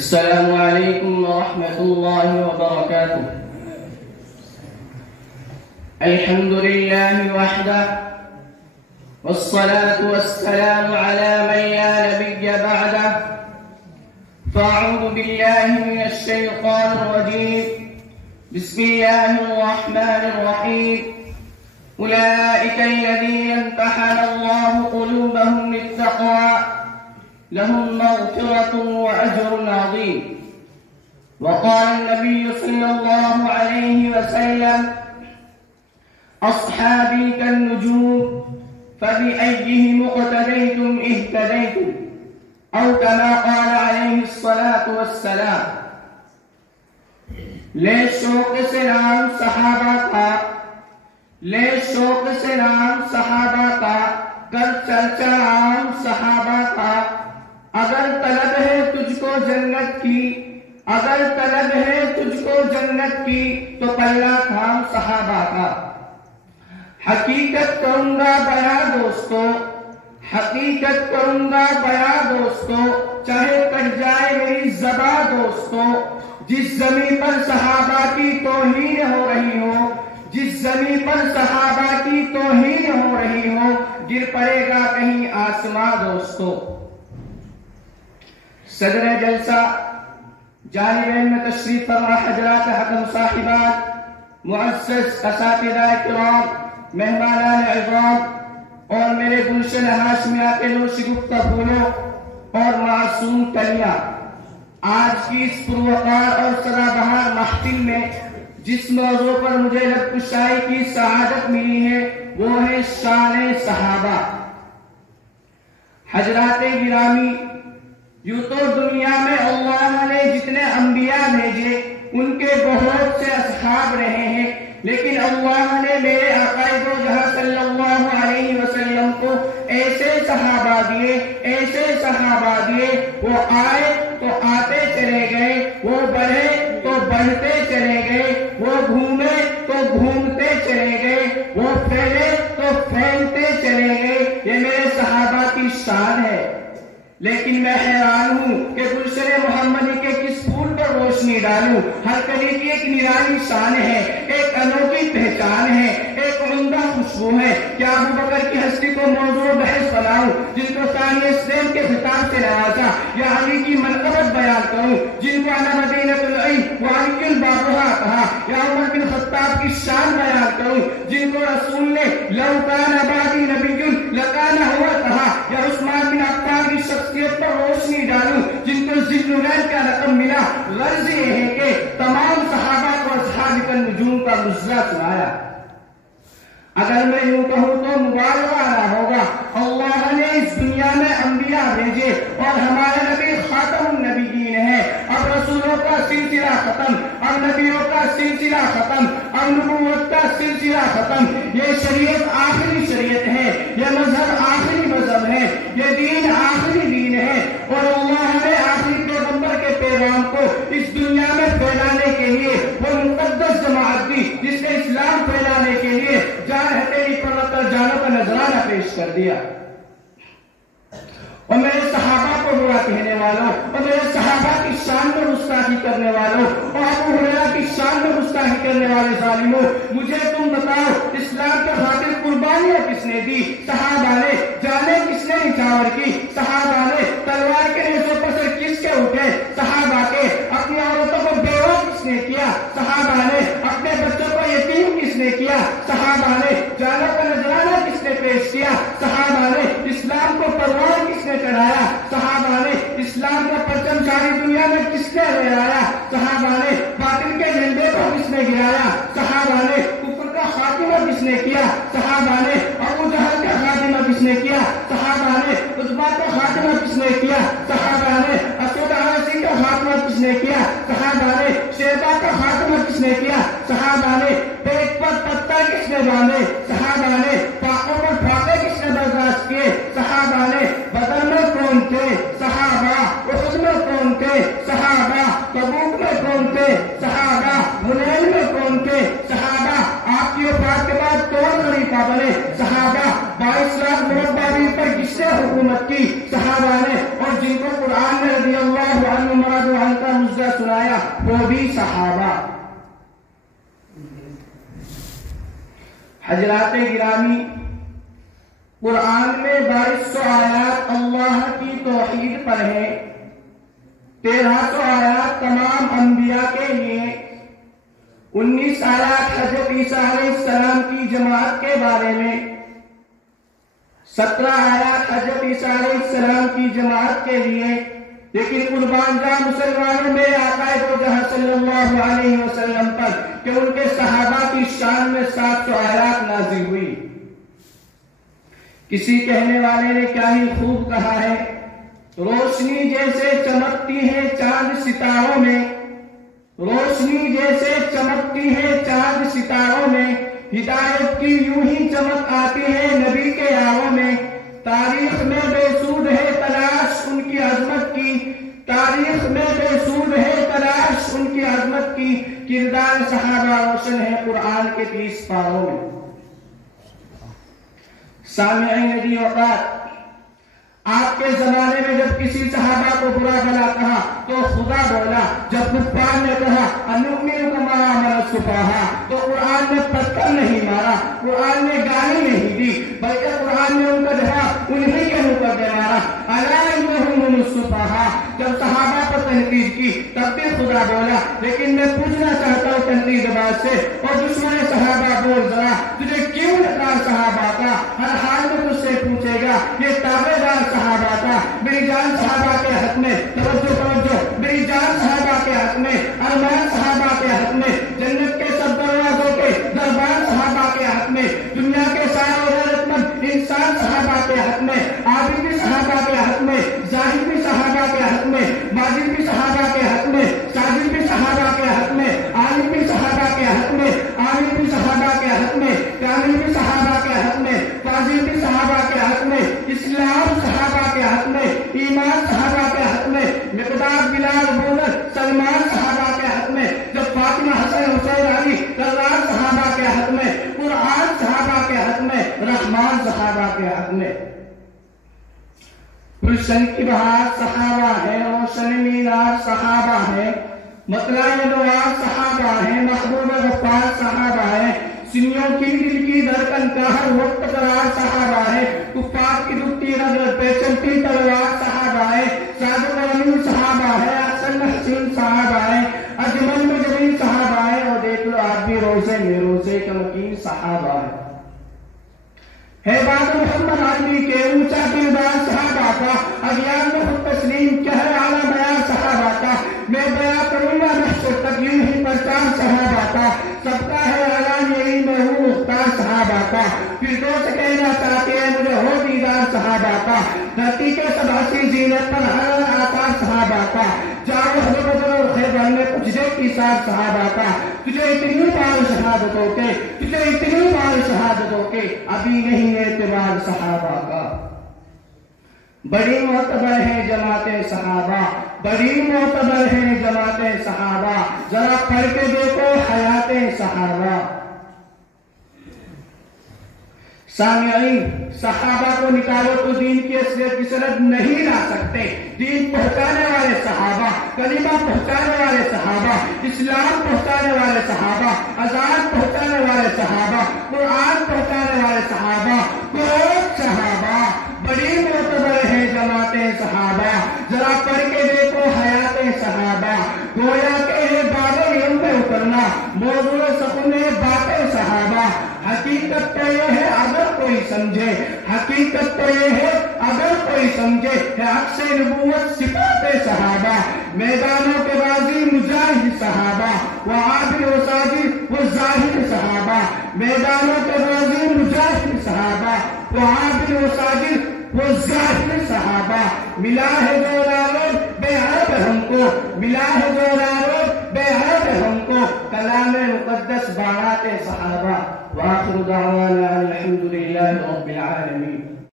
السلام عليكم ورحمة الله وبركاته. الحمد لله وحده، والصلاة والسلام على من لا نبي بعده. فأعوذ بالله من الشيطان الرجيم. بسم الله الرحمن الرحيم. أولئك الذين امتحن الله قلوبهم للتقوى لهم مغفرة وأجر عظيم. وقال النبي صلى الله عليه وسلم: أصحابي كالنجوم فبأيهم اقتديتم اهتديتم، أو كما قال عليه الصلاة والسلام. لے شوق سے نام صحابہ کا، لے شوق سے نام صحابہ کا، کر چرچا عام صحابہ کا. اگر طلب ہے تجھ کو جنت کی، اگر طلب ہے تجھ کو جنت کی، تو پلہ تھام صحابہ کا. حقیقت کروں گا بیاں دوستو، حقیقت کروں گا بیاں دوستو، چاہے کٹ جائے میری زباں دوستو. جس زمین پر صحابہ کی توہین ہو رہی ہو، جس زمین پر صحابہ کی توہین ہو رہی ہو، گر پڑے گا کہیں آسماں دوستو. صدر جلسہ، جانبین میں تشریف فرما حضرات حکم صاحبات، معزز اساتذہ کرام، مہمانان عظام اور میرے گلشن ہاشمیہ کے نور شگفتہ پھولوں اور معصوم کلیاں، آج کی اس پروقار اور سدا بہار محفل میں جس موضوع پر مجھے لب کشائی کی سعادت ملی ہے وہ ہے شان صحابہ. حضرات گرامی، یوں تو دنیا میں اللہ نے جتنے انبیاء بھیجے ان کے بہت سے اصحاب رہے ہیں، لیکن اللہ نے میرے آقا دو جہاں صلی اللہ علیہ وسلم کو ایسے صحابہ دیے، ایسے صحابہ دیے، وہ آئے تو آتے چلے گئے، وہ بڑھے تو بڑھتے چلے گئے، وہ گھومے تو گھومتے چلے گئے، وہ پھیلے تو پھیلتے چلے گئے. یہ میرے صحابہ کی شان ہے. لیکن میں حیران ہوں کہ گلشن محمدی کے کس پھول پر روشنی ڈالوں. ہر کلی کی ایک نرالی شان ہے، ایک انوکھی پہچان ہے، ایک عمدہ خوشبو ہے. کیا ابو بکر کی ہستی کو موضوع بحث بناؤں جن کو ثانی اسلام کے خطاب سے نوازا، یا علی کی منقبت بیان کروں جن کو انا مدینۃ العلم وعلی البابھا کہا، یا عمر بن خطاب کی شان بیان کروں جن کو رسول نے لو کان بعدی نبی لکان ہوا کہا، یا عثمان بن عفان کی شخصیت پر روشنی ڈالوں جن کو ذوالنورین کا رقم ملا. غرض یہ ہے کہ تمام صحابہ کو اصحاب النجوم کا مزہ سنایا. اگر میں یوں کہوں تو مبالغہ نہ ہوگا. اللہ نے اس دنیا میں انبیاء بھیجے اور ہمارے نبی خاتم النبیین ہے. اب رسولوں کا سلسلہ ختم، اب نبیوں کا سلسلہ ختم، اب نبوت کا سلسلہ ختم. یہ شریعت آخری شریعت ہے، یہ مذہب آخری مذہب ہے، یہ دین آخری دین ہے. اور اللہ نے آخری پیغمبر کے پیغام کو اس دنیا میں پھیلانے کے لیے وہ مقدس جماعت دی جس نے اسلام پھیلانے کے لیے جان ہتھیلی پر رکھ کر جانوں کا نذرانہ پیش کر دیا. اور میرے صحابہ کو برا کہنے والوں، اور میرے صحابہ کی شان میں گستاخی کرنے والوں، اور ابو ہریرہ کی شان میں گستاخی کرنے والے ظالموں، مجھے تم بتاؤ اسلام کے خاطر قربانیاں کس نے دی؟ صحابہ نے. جانے کس نے نچھاور کی؟ صحابہ نے. تلوار کے نیزوں پر سر کس کے اٹھے؟ صحابہ کے. اپنی عورتوں کو بیوہ کس نے کیا؟ صحابہ نے. اپنے بچوں کو یتیم کس نے کیا؟ صحابہ نے. جانوں کا نذرانہ کس نے پیش کیا؟ صحابہ نے. اسلام کو پروان کس نے چڑھایا؟ صحابہ نے. اسلام کا پرچم ساری دنیا میں کس نے لہرایا؟ صحابہ نے. باطل کے جھنڈے کو کس نے گرایا؟ صحابہ نے. کفر کا خاتمہ کس نے کیا؟ صحابہ نے. ابو جہل کا خاتمہ کس نے کیا؟ صحابہ نے. عتبہ کا خاتمہ کس نے کیا؟ صحابہ نے. اسود عنسی کا خاتمہ کس نے کیا؟ صحابہ نے. شیبہ کا خاتمہ کس نے کیا؟ صحابہ نے. پیٹ پر پتہ کس نے باندھے؟ صحابہ نے. پاکوں پر پھاقے کس نے برداشت کیے؟ صحابہ نے. بدر میں کون تھے؟ صحابہ. احد میں کون تھے؟ صحابہ. تبوک میں کون تھے؟ صحابہ. حنین میں کون تھے؟ صحابہ. آپ کی وفات کے بعد کون خلیفہ بنے؟ صحابہ. 22 لاکھ مربع میل پر کس نے حکومت کی؟ صحابہ نے. اور جن کو قرآن میں رضی اللہ عنہ مرضوا عنہ صحابہ. حضرات گرامی، قرآن میں 2200 آیات اللہ کی توحید پر ہے، 1300 آیات تمام انبیاء کے لیے، 19 آیات حضرت عیسیٰ علیہ السلام کی جماعت کے بارے میں، 17 آیات حضرت عیسیٰ علیہ السلام کی جماعت کے لیے. لیکن قربان جا مسلمانوں میں آقا دو جہاں صلی اللہ علیہ وسلم پر کہ ان کے صحابہ کی شان میں 700 آیات نازل ہوئی. کسی کہنے والے نے کیا ہی خوب کہا ہے، روشنی جیسے چمکتی ہے چاند ستاروں میں، روشنی جیسے چمکتی ہے چاند ستاروں میں، ہدایت کی یوں ہی چمک آتی ہے نبی کے یاروں میں. تاریخ میں بے سود ہے تلاش ان کی عظمت کی، تاریخ میں بے سود ہے تلاش ان کی عظمت کی. کردار صحابہ روشن ہے قرآن کے 30 پاروں میں. سامعین عزیز اوقات، آپ کے زمانے میں جب کسی صحابہ کو برا بھلا کہا تو خدا بولا، جب کفار نے کہا انؤمن کما آمن السفہاء تو قرآن نے پتھر نہیں مارا، قرآن نے گالی نہیں دی، بلکہ قرآن نے ان کا جواب انہی کے منہ پر دے مارا. الا انہم هم السفہاء. جب صحابہ پر تنقید کی تب بھی خدا بولا. لیکن میں پوچھنا چاہتا ہوں تنقید باز سے، اور دشمن صحابہ بول ذرا، تجھے کیوں نکار صحابہ کا؟ ہر حال میں تجھ سے پوچھے گا، یہ تابع دار صحابہ کا، میری جان صحابہ کے حق میں، توجہ توجہ، میری جان صحابہ کے حق میں، ارمان صحابہ کے حق میں، جنت کے سب دروازوں کے دربان صحابہ کے حق میں، دنیا کے سارے غیرت مند انسان صحابہ کے حق میں، عابد بھی صحابہ کے حق میں، زاہد بھی صحابہ کے حق میں، ماجد بھی صحابہ کے حق میں، ساجد بھی صحابہ کے حق میں، عالم بھی صحابہ کے حق میں، عالم بھی صحابہ کے حق میں، کامل بھی صحابہ کے حق میں، فاضل بھی صحابہ کے حق میں، اسلام صحابہ کے حق میں، ایمان صحابہ کے حق میں، مقداد بلال بولر سلمان صحابہ کے حق میں، جب فاطمہ حسن حسین علی کرار صحابہ کے حق میں، قرآن صحابہ کے حق میں، رحمان صحابہ کے حق میں. گلشن کی بہار صحابہ ہے، روشن مینار صحابہ ہے، مطلع نوار صحابہ ہے، محبوب غفار صحابہ ہے، سنیوں کی دل کی دھڑکن کا ہر وقت قرار صحابہ ہے، کفار کی دکھتی نظر پہ چلتی تلوار صحابہ ہے، صادق و امین صحابہ ہے، احسن حسین صحابہ ہے، اجمل مجمل صحابہ ہے، اور دیکھ لو آپ بھی روزے میں روزے کا مکین صحابہ ہے بات محمد علی کے اونچا کردار صحابہ کا، اغیار میں خود تسلیم کیا ہے اعلیٰ بیان صحابہ کا. میں بیان کروں گا محشر تک یوں ہی پرچار صحابہ کا، سب کا ہے اعلان یہی میں ہوں مختار صحابہ کا. پھر دوست کہنا چاہتے ہیں مجھے ہو دیدار صحابہ کا، دھرتی کے سب حسین زینت پر ہر آثار صحابہ کا. جاؤ بدر اور خیبر میں کچھ دیکھ ایثار صحابہ کا. تجھے اتنی بار شہادتوں کے، تجھے اتنی بار شہادتوں کے، ابھی نہیں اعتبار صحابہ کا. بڑی معتبر ہے جماعتیں صحابہ، بڑی معتبر ہے جماعتیں صحابہ، ذرا پڑھ کے دیکھو حیات صحابہ. سامعین، صحابہ کو نکالو تو دین کی اصلیت کی سند نہیں لا سکتے. دین پہنچانے والے صحابہ، کلمہ پہنچانے والے صحابہ، اسلام پہنچانے والے صحابہ، اذان پہنچانے والے صحابہ، قرآن پہنچانے والے صحابہ، کوئی صحابہ. بڑی معتبر ہے جماعتیں صحابہ، ذرا پڑھ کے دیکھو حیات صحابہ. گویا کہ ہے بادل ان پہ اترنا، موضوع سخن باتیں صحابہ. حقیقت تو یہ ہے اگر کوئی سمجھے، حقیقت تو یہ ہے اگر کوئی سمجھے کہ عکس نبوت صفات صحابہ. میدانوں کے غازی مجاہد صحابہ، وعابد و ساجد و زاہد صحابہ. میدانوں کے غازی مجاہد صحابہ، وعابد و ساجد و زاہد صحابہ. ملا ہے جو رالب بے عیب ہم کو، ملا ہے جو رالب بے عیب ہم کو، کلام مقدس بارات صحابہ. وآخر دعوانا الحمد للہ رب العالمین.